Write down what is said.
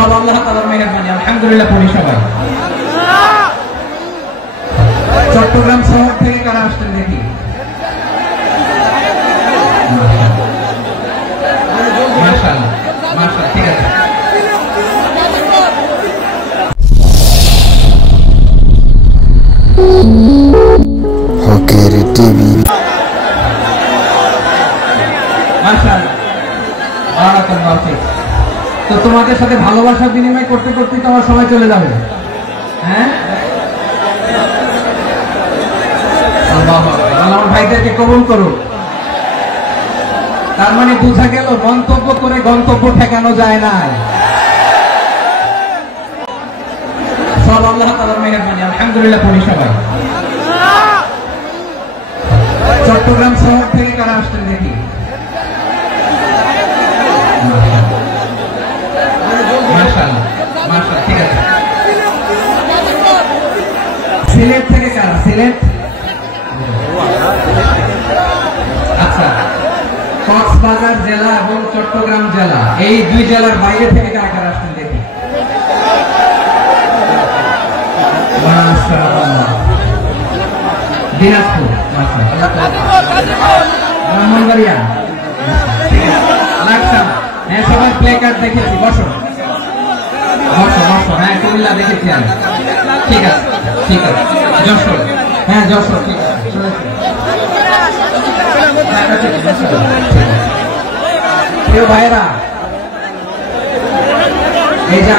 সব আল্লাহ তাআলার মেহেরবানি। আলহামদুলিল্লাহ পড়ি সবাই। চট্টগ্রাম শহর থেকে কারা আসছেন দেখি? মাশাআল্লাহ মাশাআল্লাহ, ঠিক আছে। হকের টিভি। মাশাআল্লাহ, বারাকাল্লাহু ফিক। তো তোমাদের সাথে ভালোবাসা বিনিময় করতে করতে তো আমার সময় চলে যাবে। হ্যাঁ, আল্লাহু আকবার। আল্লাহ ভাইদেরকে কবুল করুন। তার মানে বোঝা গেল মন্তব্য করে গন্তব্য ঠেকানো যায় না। সব আল্লাহ তাআলার মেহেরবানি। আলহামদুলিল্লাহ পড়ি সবাই। চট্টগ্রাম শহর থেকে কারা আসছেন দেখি? মাশাআল্লাহ মাশাআল্লাহ, ঠিক আছে। সিলেট থেকে কারা? সিলেট, আচ্ছা। কক্সবাজার জেলা এবং চট্টগ্রাম জেলা, এই দুই জেলার বাইরে থেকে কারা কারা আসছেন দেখি? মাশাআল্লাহ। দিনাজপুর, মাশাআল্লাহ। ব্রাহ্মণবাড়িয়া, লাকসাম, হ্যাঁ সবাই প্লে কার্ড দেখেছি। বসো বসো বসো। হ্যাঁ কুমিল্লা দেখেছি আমি, ঠিক আছে ঠিক আছে। যশোর, হ্যাঁ যশোর, ঠিক আছে। প্রিয় ভাইয়েরা, এই যে